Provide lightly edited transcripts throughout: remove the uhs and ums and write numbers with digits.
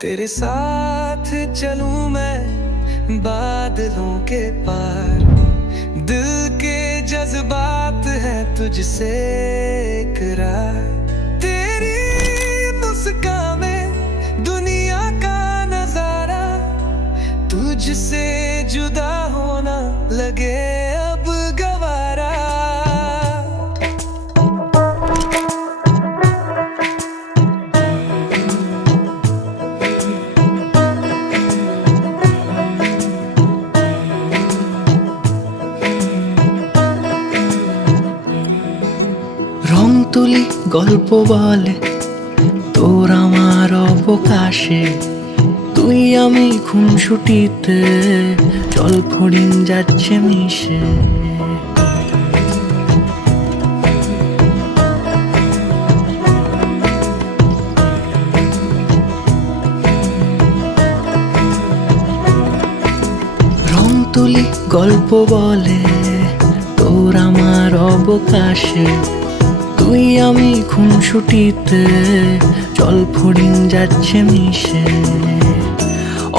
तेरे साथ चलूं मैं बादलों के पार, दिल के जज्बात है तुझसे इकरार। तेरी मुस्कान में दुनिया का नजारा, तुझसे जुदा होना लगे अब गवारा। রং তুলি গল্প বলে তোর আমার অবকাশে, তুই আমি খুনসুটিতে জল ফড়িং যাচ্ছে মিশে। রং তুলি গল্প বলে তোর আমার অবকাশে, তুই আমি খুনসুটিতে জল ফড়িং যাচ্ছে মিশে।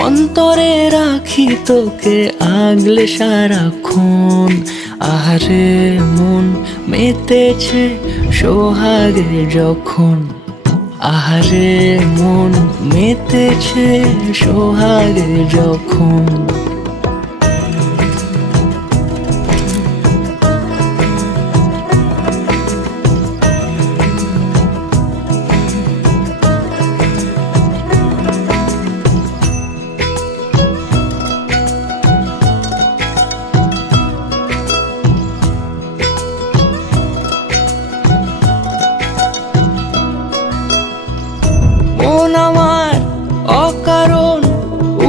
অন্তরে রাখি তোকে আগলে সারাক্ষণ, আহারে মন মেতেছে সোহাগে যখন। আহারে মন মেতেছে সোহাগে যখন। মন আমার অকারণ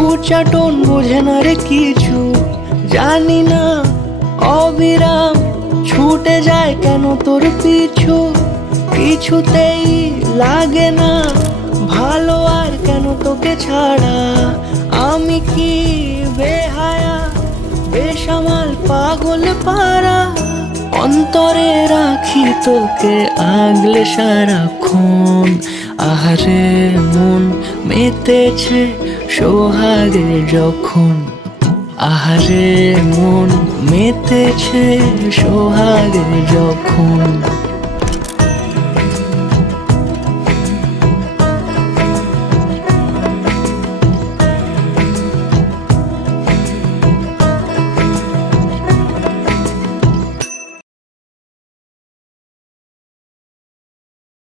উচ্চাটন বোঝে না রে কিছু, জানি না অবিরাম ছুটে যায় কেন তোর পিছু। কিছুতেই লাগে না ভালো আর কেন তোকে ছাড়া, আমি কি বেহায়া বেসামাল পাগল পারা। অন্তরে রাখি তোকে আগলে সারাক্ষণ, আহারে মন মেতেছে সোহাগে যখন। আহারে মন মেতেছে সোহাগে যখন।